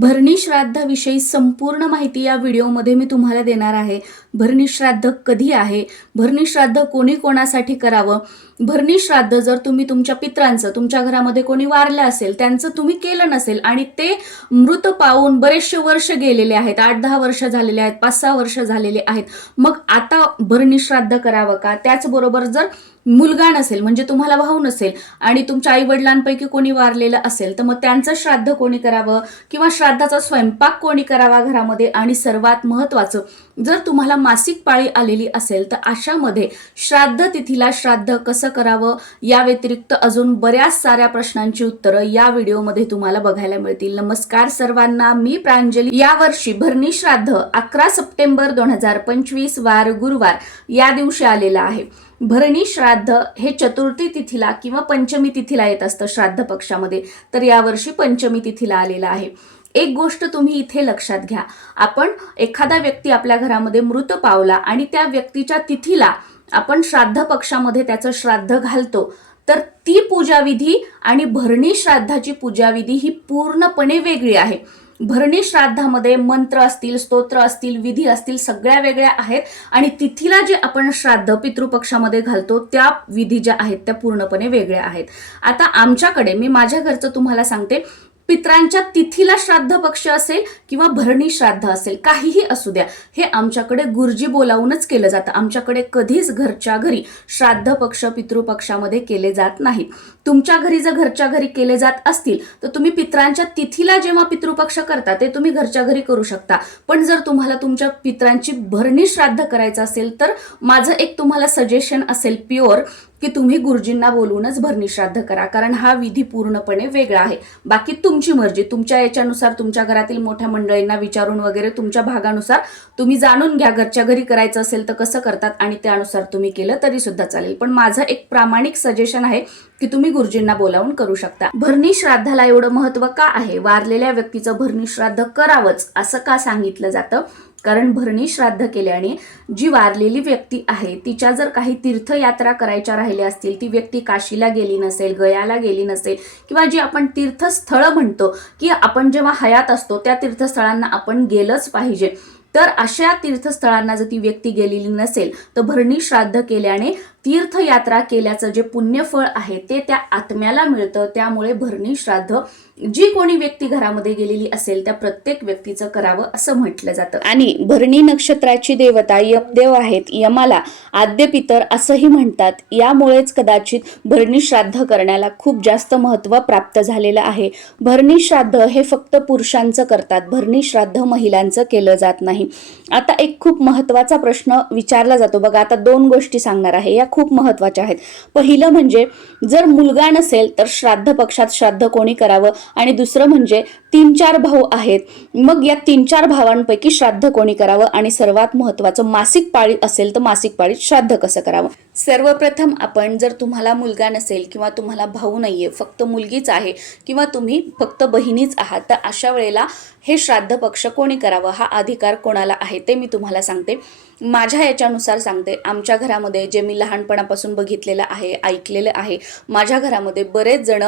भरणी श्राद्धाविषयी संपूर्ण माहिती या व्हिडिओमध्ये मी तुम्हाला देणार आहे. भरणी श्राद्ध कधी आहे? भरणी श्राद्ध कोणी कोणासाठी करावं? भरणी श्राद्ध जर तुम्ही तुमच्या पित्रांचं तुमच्या घरामध्ये कोणी वारलं असेल त्यांचं तुम्ही केलं नसेल आणि ते मृत पावून बरेचसे वर्ष गेलेले आहेत आठ दहा वर्ष झालेले आहेत पाच सहा वर्ष झालेले आहेत मग आता भरणी श्राद्ध करावं का? त्याचबरोबर जर मुलगा नसेल म्हणजे तुम्हाला भाऊ नसेल आणि तुमच्या आई वडिलांपैकी कोणी वारलेलं असेल तर मग त्यांचं श्राद्ध कोणी करावं? किंवा श्राद्धाचा स्वयंपाक कोणी करावा घरामध्ये? आणि सर्वात महत्त्वाचं जर तुम्हाला मासिक पाळी आलेली असेल तर अशामध्ये श्राद्ध तिथीला श्राद्ध कसं करावं? या व्यतिरिक्त अजून बऱ्याच साऱ्या प्रश्नांची उत्तरं या व्हिडिओमध्ये तुम्हाला बघायला मिळतील. नमस्कार सर्वांना मी प्रांजली. यावर्षी भरणी श्राद्ध अकरा सप्टेंबर दोन हजार पंचवीस वार गुरुवार या दिवशी आलेला आहे. भरणी श्राद्ध हे चतुर्थी तिथीला किंवा पंचमी तिथीला येत असतं श्राद्ध पक्षामध्ये. तर यावर्षी पंचमी तिथीला आलेलं आहे. एक गोष्ट तुम्ही इथे लक्षात घ्या. आपण एखादा व्यक्ती आपल्या घरामध्ये मृत पावला आणि त्या व्यक्तीच्या तिथीला आपण श्राद्ध पक्षामध्ये त्याचं श्राद्ध घालतो तर ती पूजाविधी आणि भरणी श्राद्धाची पूजाविधी ही पूर्णपणे वेगळी आहे. भरणी श्राद्धामध्ये मंत्र असतील स्तोत्र असतील विधी असतील सगळ्या वेगळ्या आहेत आणि तिथीला जे आपण श्राद्ध पितृपक्षामध्ये घालतो त्या विधी ज्या आहेत त्या पूर्णपणे वेगळ्या आहेत. आता आमच्याकडे मी माझ्या घरचं तुम्हाला सांगते पित्रांच्या तिथीला श्राद्ध पक्ष असेल किंवा भरणी श्राद्ध असेल काहीही असू द्या. हे आमच्याकडे गुरुजी बोलावूनच केलं जातं. आमच्याकडे कधीच घरच्या घरी श्राद्ध पक्ष पितृपक्षामध्ये केले जात नाहीत तुमच्या घरी जर घरच्या घरी केले जात असतील तर तुम्ही पित्रांच्या तिथीला जेव्हा पितृपक्ष करता ते तुम्ही घरच्या घरी करू शकता. पण जर तुम्हाला तुमच्या पित्रांची भरणी श्राद्ध करायचं असेल तर माझं एक तुम्हाला सजेशन असेल प्युअर की तुम्ही गुरुजींना बोलवूनच भरणी श्राद्ध करा कारण हा विधी पूर्णपणे वेगळा आहे. बाकी तुमची मर्जी तुमच्या याच्यानुसार तुमच्या घरातील मोठ्या मंडळींना विचारून वगैरे तुमच्या भागानुसार तुम्ही जाणून घ्या घरच्या घरी करायचं असेल तर कसं करतात आणि त्यानुसार तुम्ही केलं तरी सुद्धा चालेल. पण माझं एक प्रामाणिक सजेशन आहे की तुम्ही गुरुजींना बोलावून करू शकता. भरणी श्राद्धाला एवढं महत्त्व का आहे? वारलेल्या व्यक्तीचं भरणी श्राद्ध करावंच असं का सांगितलं जातं? कारण भरणी श्राद्ध केल्याने जी वारलेली व्यक्ती आहे तिच्या जर काही तीर्थयात्रा करायच्या राहिल्या असतील ती व्यक्ती काशीला गेली नसेल गयाला गेली नसेल किंवा जी आपण तीर्थस्थळं म्हणतो की आपण जेव्हा हयात असतो त्या तीर्थस्थळांना आपण गेलंच पाहिजे. तर अशा तीर्थस्थळांना जर ती व्यक्ती गेलेली नसेल तर भरणी श्राद्ध केल्याने तीर्थयात्रा केल्याचं जे पुण्यफळ आहे ते त्या आत्म्याला मिळतं त्यामुळे भरणी श्राद्ध जी कोणी व्यक्ती घरामध्ये गेलेली असेल त्या प्रत्येक व्यक्तीचं करावं असं म्हटलं जातं. आणि भरणी नक्षत्राची देवता यमदेव आहेत यमाला आद्य पितर असंही म्हणतात. यामुळेच कदाचित भरणी श्राद्ध करण्याला खूप जास्त महत्त्व प्राप्त झालेलं आहे. भरणी श्राद्ध हे फक्त पुरुषांचं करतात भरणी श्राद्ध महिलांचं केलं जात नाही. आता एक खूप महत्त्वाचा प्रश्न विचारला जातो. बघा आता दोन गोष्टी सांगणार आहे. या खूप महत्त्वाच्या आहेत. पहिलं म्हणजे जर मुलगा नसेल तर श्राद्ध पक्षात श्राद्ध कोणी करावं? आणि दुसरं म्हणजे तीन चार भाऊ आहेत मग या तीन चार भावांपैकी श्राद्ध कोणी करावं? आणि सर्वात महत्त्वाचं मासिक पाळी असेल तर मासिक पाळीत श्राद्ध कसं करावं? सर्वप्रथम आपण जर तुम्हाला मुलगा नसेल किंवा तुम्हाला भाऊ नाहीये फक्त मुलगीच आहे किंवा तुम्ही फक्त बहिणीच आहात तर अशा वेळेला हे श्राद्ध पक्ष कोणी करावं? हा अधिकार कोणाला आहे ते मी तुम्हाला सांगते. माझ्या याच्यानुसार सांगते. आमच्या घरामध्ये जे मी लहानपणापासून बघितलेलं आहे ऐकलेलं आहे माझ्या घरामध्ये बरेच जण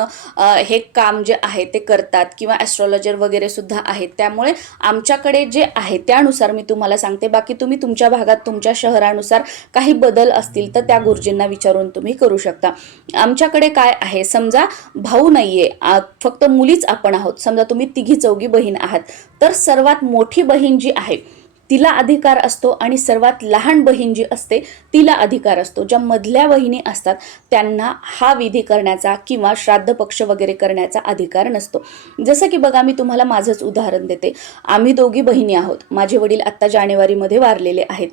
हे काम जे आहे ते करतात किंवा ॲस्ट्रॉलॉजर वगैरे सुद्धा आहेत. त्यामुळे आमच्याकडे जे आहे त्यानुसार मी तुम्हाला सांगते. बाकी तुम्ही तुमच्या भागात तुमच्या शहरानुसार काही बदल असतील तर त्या गुरुजींना विचारून तुम्ही करू शकता. आमच्याकडे काय आहे? समजा भाऊ नाहीये फक्त मुलीच आपण आहोत. समजा तुम्ही तिघी चौघी बहीण आहात. तर सर्वात मोठी बहीण जी आहे तिला अधिकार असतो आणि सर्वात लहान बहीण जी असते तिला अधिकार असतो. ज्या मधल्या बहिणी असतात त्यांना हा विधी करण्याचा किंवा श्राद्ध पक्ष वगैरे करण्याचा अधिकार नसतो. जसं की बघा मी तुम्हाला माझंच उदाहरण देते. आम्ही दोघी बहिणी आहोत. माझे वडील आत्ता जानेवारीमध्ये वारलेले आहेत.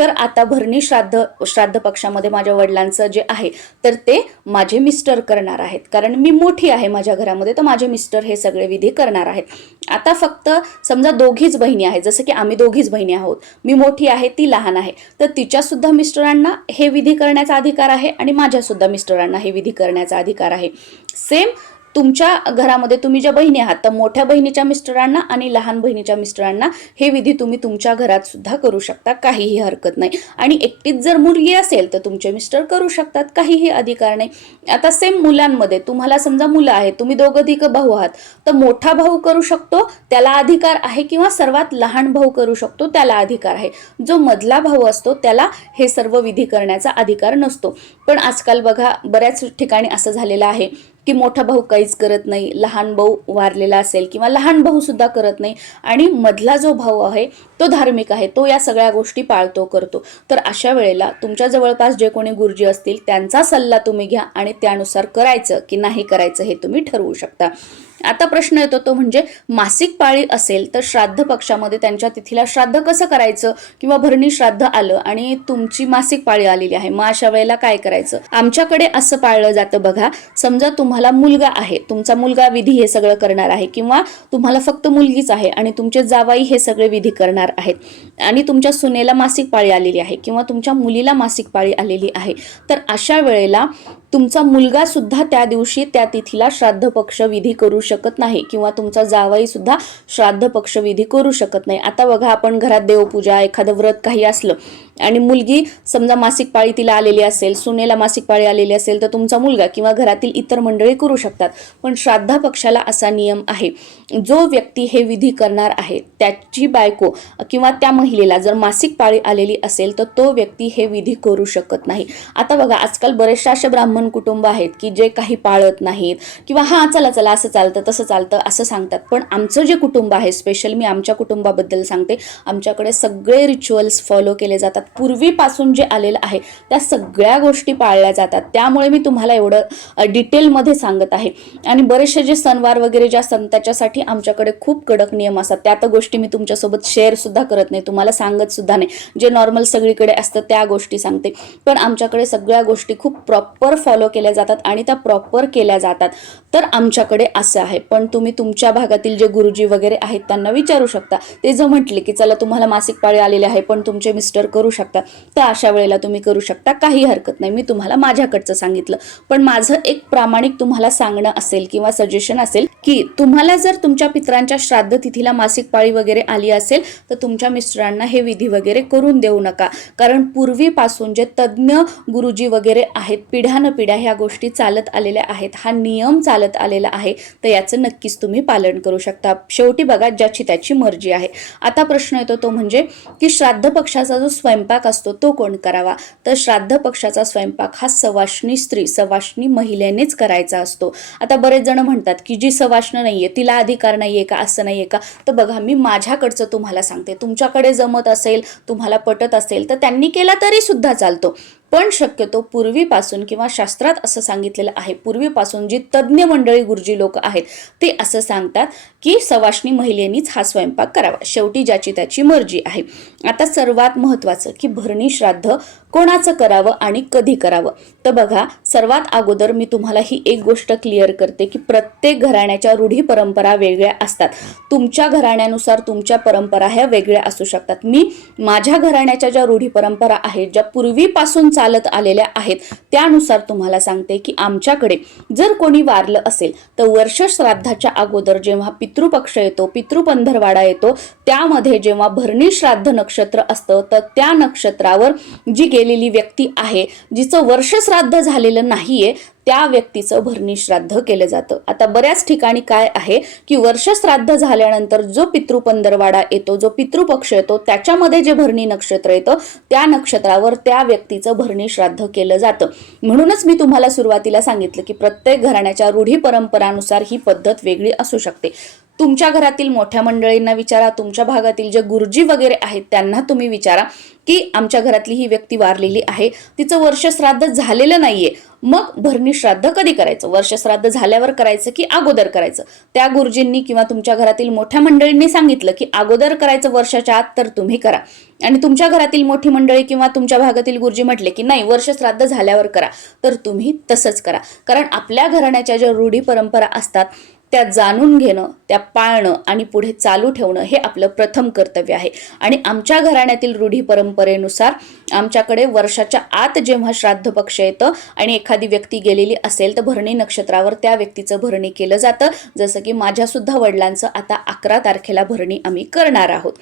तर आता भरणी श्राद्ध श्राद्ध पक्षामध्ये माझ्या वडिलांचं जे आहे तर ते माझे मिस्टर करणार आहेत. कारण मी मोठी आहे माझ्या घरामध्ये तर माझे मिस्टर हे सगळे विधी करणार आहेत. आता फक्त समजा दोघीच बहिणी आहेत जसं की आम्ही दोघीच बहिणी आहोत. मी मोठी आहे ती लहान आहे. तर तिच्यासुद्धा मिस्टरांना हे विधी करण्याचा अधिकार आहे आणि माझ्यासुद्धा मिस्टरांना हे विधी करण्याचा अधिकार आहे. सेम तुमच्या घरामध्ये तुम्ही ज्या बहिणी आहात तर मोठ्या बहिणीच्या मिस्टरांना आणि लहान बहिणीच्या मिस्टरांना हे विधी तुम्ही तुमच्या घरात सुद्धा करू शकता काहीही हरकत नाही. आणि एकटीच जर मुलगी असेल तर तुमचे मिस्टर करू शकतात काहीही अधिकार नाही. आता सेम मुलांमध्ये तुम्हाला समजा मुलं आहेत तुम्ही दोघं तिघ भाऊ आहात तर मोठा भाऊ करू शकतो त्याला अधिकार आहे किंवा सर्वात लहान भाऊ करू शकतो त्याला अधिकार आहे. जो मधला भाऊ असतो त्याला हे सर्व विधी करण्याचा अधिकार नसतो. पण आजकाल बघा बऱ्याच ठिकाणी असं झालेलं आहे की मोठा भाऊ काहीच करत नाही लहान भाऊ वारलेला असेल किंवा लहान भाऊ सुद्धा करत नाही आणि मधला जो भाऊ आहे तो धार्मिक आहे तो या सगळ्या गोष्टी पाळतो करतो. तर अशा वेळेला तुमच्या जवळपास जे कोणी गुरुजी असतील त्यांचा सल्ला तुम्ही घ्या आणि त्यानुसार करायचं की नाही करायचं हे तुम्ही ठरवू शकता. आता प्रश्न येतो तो म्हणजे मासिक पाळी असेल तर श्राद्ध पक्षामध्ये त्यांच्या तिथीला श्राद्ध कसं करायचं? किंवा भरणी श्राद्ध आलं आणि तुमची मासिक पाळी आलेली आहे मग अशा वेळेला काय करायचं? आमच्याकडे असं पाळलं जातं बघा समजा तुम्हाला मुलगा आहे तुमचा मुलगा विधी हे सगळं करणार आहे किंवा तुम्हाला फक्त मुलगीच आहे आणि तुमचे जावाई हे सगळे विधी करणार आहेत आणि तुमच्या सुनेला मासिक पाळी आलेली आहे किंवा तुमच्या मुलीला मासिक पाळी आलेली आहे तर अशा वेळेला तुमचा मुलगा सुद्धा त्या दिवशी त्या तिथीला श्राद्ध पक्ष विधी करू शकत नाही किंवा तुमचा जावाई सुद्धा श्राद्ध पक्ष विधी करू शकत नाही. आता बघा आपण घरात देवपूजा एखादं व्रत काही असलं आणि मुलगी समजा मासिक पाळी तिला आलेली असेल सुनेला मासिक पाळी आलेली असेल तर तुमचा मुलगा किंवा घरातील इतर मंडळी करू शकतात. पण श्राद्धा पक्षाला असा नियम आहे जो व्यक्ती हे विधी करणार आहे त्याची बायको किंवा त्या महिलेला जर मासिक पाळी आलेली असेल तर तो व्यक्ती हे विधी करू शकत नाही. आता बघा आजकाल बरेचसे असे ब्राह्मण कुटुंब आहेत की जे काही पाळत नाहीत किंवा हां चला चला असं चालतं तसं चालतं असं सांगतात. पण आमचं जे कुटुंब आहे स्पेशल मी आमच्या कुटुंबाबद्दल सांगते. आमच्याकडे सगळे रिच्युअल्स फॉलो केले जातात. पूर्वीपासून जे आलेलं आहे त्या सगळ्या गोष्टी पाळल्या जातात. त्यामुळे मी तुम्हाला एवढं डिटेलमध्ये सांगत आहे. आणि बरेचसे जे सणवार वगैरे जे असतात त्याच्यासाठी आमच्याकडे खूप कडक नियम असतात त्या तर गोष्टी मी तुमच्यासोबत शेअरसुद्धा करत नाही. तुम्हाला सांगत सुद्धा नाही. जे नॉर्मल सगळीकडे असतं त्या गोष्टी सांगते. पण आमच्याकडे सगळ्या गोष्टी खूप प्रॉपर फॉलो केल्या जातात आणि त्या प्रॉपर केल्या जातात. तर आमच्याकडे असं आहे. पण तुम्ही तुमच्या भागातील जे गुरुजी वगैरे आहेत त्यांना विचारू शकता. ते जर म्हटले की चला तुम्हाला मासिक पाळी आलेले आहे पण तुमचे मिस्टर करू शकता तर अशा वेळेला तुम्ही करू शकता. काही हरकत नाही. मी तुम्हाला माझ्याकडचं सांगितलं. पण माझं एक प्रामाणिक तुम्हाला सांगणं असेल किंवा सजेशन असेल की तुम्हाला जर तुमच्या पित्रांच्या श्राद्ध तिथीला मासिक पाळी वगैरे आली असेल तर तुमच्या मिस्टरांना हे विधी वगैरे करून देऊ नका. कारण पूर्वीपासून जे तज्ज्ञ गुरुजी वगैरे आहेत पिढ्यानपिढ्या ह्या गोष्टी चालत आलेल्या आहेत. हा नियम चालत आलेला आहे. तर याचं नक्कीच तुम्ही पालन करू शकता. शेवटी बघा ज्याची त्याची मर्जी आहे. आता प्रश्न येतो तो म्हणजे की श्राद्ध पक्षाचा जो स्वयं स्वयंपाक असतो तो कोण करावा? तर श्राद्ध पक्षाचा स्वयंपाक हा सवाष्णी स्त्री सवाष्णी महिलेनेच करायचा असतो. आता बरेच जण म्हणतात की जी सवाष्ण नाहीये तिला अधिकार नाहीये का असं नाहीये का? तर बघा मी माझ्याकडचं तुम्हाला सांगते. तुमच्याकडे जमत असेल तुम्हाला पटत असेल तर त्यांनी केला तरी सुद्धा चालतो. पण शक्यतो पूर्वीपासून किंवा शास्त्रात असं सांगितलेलं आहे पूर्वीपासून जी तज्ज्ञ मंडळी गुरुजी लोक आहेत ते असं सांगतात की सवाष्णी महिलेनीच हा स्वयंपाक करावा. शेवटी ज्याची त्याची मर्जी आहे. आता सर्वात महत्त्वाचं की भरणी श्राद्ध कोणाचं करावं आणि कधी करावं? तर बघा सर्वात अगोदर मी तुम्हाला ही एक गोष्ट क्लिअर करते की प्रत्येक घराण्याच्या रूढी परंपरा वेगळ्या असतात. तुमच्या घराण्यानुसार तुमच्या परंपरा ह्या वेगळ्या असू शकतात. मी माझ्या घराण्याच्या ज्या रूढी परंपरा आहेत ज्या पूर्वीपासून चालत आलेल्या आहेत. त्यानुसार तुम्हाला सांगते की आमच्याकडे जर कोणी वारलं असेल तर वर्ष श्राद्धाच्या अगोदर जेव्हा पितृपक्ष येतो पितृपंधरवाडा येतो त्यामध्ये जेव्हा भरणी श्राद्ध नक्षत्र असतं तर त्या नक्षत्रावर जी गेलेली व्यक्ती आहे जिचं वर्ष श्राद्ध झालेलं नाहीये त्या व्यक्तीचं भरणी श्राद्ध केलं जातं. आता बऱ्याच ठिकाणी काय आहे की वर्ष श्राद्ध झाल्यानंतर जो पितृपंदरवाडा येतो जो पितृपक्ष येतो त्याच्यामध्ये जे भरणी नक्षत्र येतं त्या नक्षत्रावर त्या व्यक्तीचं भरणी श्राद्ध केलं जातं. म्हणूनच मी तुम्हाला सुरुवातीला सांगितलं की प्रत्येक घराण्याच्या रूढी परंपरानुसार ही पद्धत वेगळी असू शकते. तुमच्या घरातील मोठ्या मंडळींना विचारा तुमच्या भागातील जे गुरुजी वगैरे आहेत त्यांना तुम्ही विचारा की आमच्या घरातली ही व्यक्ती वारलेली आहे तिचं वर्ष श्राद्ध झालेलं नाहीये. मग भरणी श्राद्ध कधी करायचं? वर्ष श्राद्ध झाल्यावर करायचं की अगोदर करायचं? त्या गुरुजींनी किंवा तुमच्या घरातील मोठ्या मंडळींनी सांगितलं की अगोदर करायचं वर्षाच्या आत तर तुम्ही करा. आणि तुमच्या घरातील मोठी मंडळी किंवा तुमच्या भागातील गुरुजी म्हटले की नाही वर्ष श्राद्ध झाल्यावर करा. तर तुम्ही तसंच करा. कारण आपल्या घराण्याच्या ज्या रूढी परंपरा असतात त्या जाणून घेणं त्या पाळणं आणि पुढे चालू ठेवणं हे आपलं प्रथम कर्तव्य आहे. आणि आमच्या घराण्यातील रूढी परंपरेनुसार आमच्याकडे वर्षाच्या आत जेव्हा श्राद्ध पक्ष येतं आणि एखादी व्यक्ती गेलेली असेल तर भरणी नक्षत्रावर त्या व्यक्तीचं भरणी केलं जातं. जसं की माझ्यासुद्धा वडिलांचं आता अकरा तारखेला भरणी आम्ही करणार आहोत.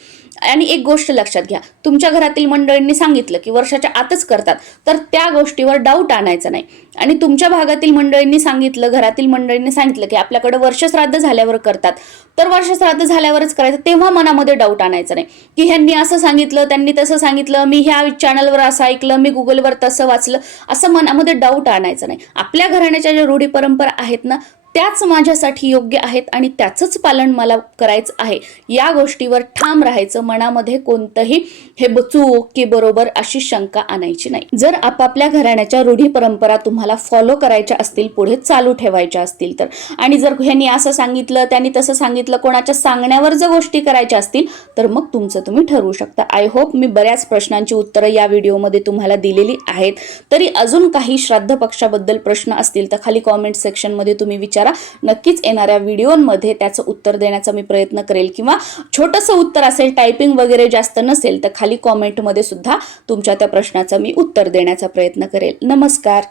आणि एक गोष्ट लक्षात घ्या तुमच्या घरातील मंडळींनी सांगितलं की वर्षाच्या आतच करतात. तर त्या गोष्टीवर डाऊट आणायचा नाही. आणि तुमच्या भागातील मंडळींनी सांगितलं घरातील मंडळींनी सांगितलं की आपल्याकडे वर्षश्राद्ध झाल्यावर करतात. तर वर्षश्राद्ध झाल्यावरच करायचं तेव्हा मनामध्ये डाऊट आणायचा नाही. की ह्यांनी असं सांगितलं त्यांनी तसं सांगितलं मी ह्या चॅनलवर असं ऐकलं मी गुगलवर तसं वाचलं असं मनामध्ये डाऊट आणायचं नाही. आपल्या घराण्याच्या ज्या रूढी परंपरा आहेत ना त्याच माझ्यासाठी योग्य आहेत आणि त्याचंच पालन मला करायचं आहे. या गोष्टीवर ठाम राहायचं मनामध्ये कोणतंही हे ब- चूक की बरोबर अशी शंका आणायची नाही. जर आपापल्या घराण्याच्या रूढी परंपरा तुम्हाला फॉलो करायच्या असतील पुढे चालू ठेवायच्या असतील तर. आणि जर ह्यांनी असं सांगितलं त्यांनी तसं सांगितलं सांगितलं कोणाच्या सांगण्यावर जर गोष्टी करायच्या असतील तर मग तुमचं तुम्ही ठरवू शकता. आय होप मी बऱ्याच प्रश्नांची उत्तरं या व्हिडिओमध्ये तुम्हाला दिलेली आहेत. तरी अजून काही श्राद्ध पक्षाबद्दल प्रश्न असतील तर खाली कॉमेंट सेक्शनमध्ये तुम्ही विचारा. नक्कीच येणाऱ्या व्हिडिओमध्ये त्याचं उत्तर देण्याचा मी प्रयत्न करेल. किंवा छोटंसं उत्तर असेल टायपिंग वगैरे जास्त नसेल तर खाली कॉमेंटमध्ये सुद्धा तुमच्या त्या प्रश्नाचं मी उत्तर देण्याचा प्रयत्न करेल. नमस्कार.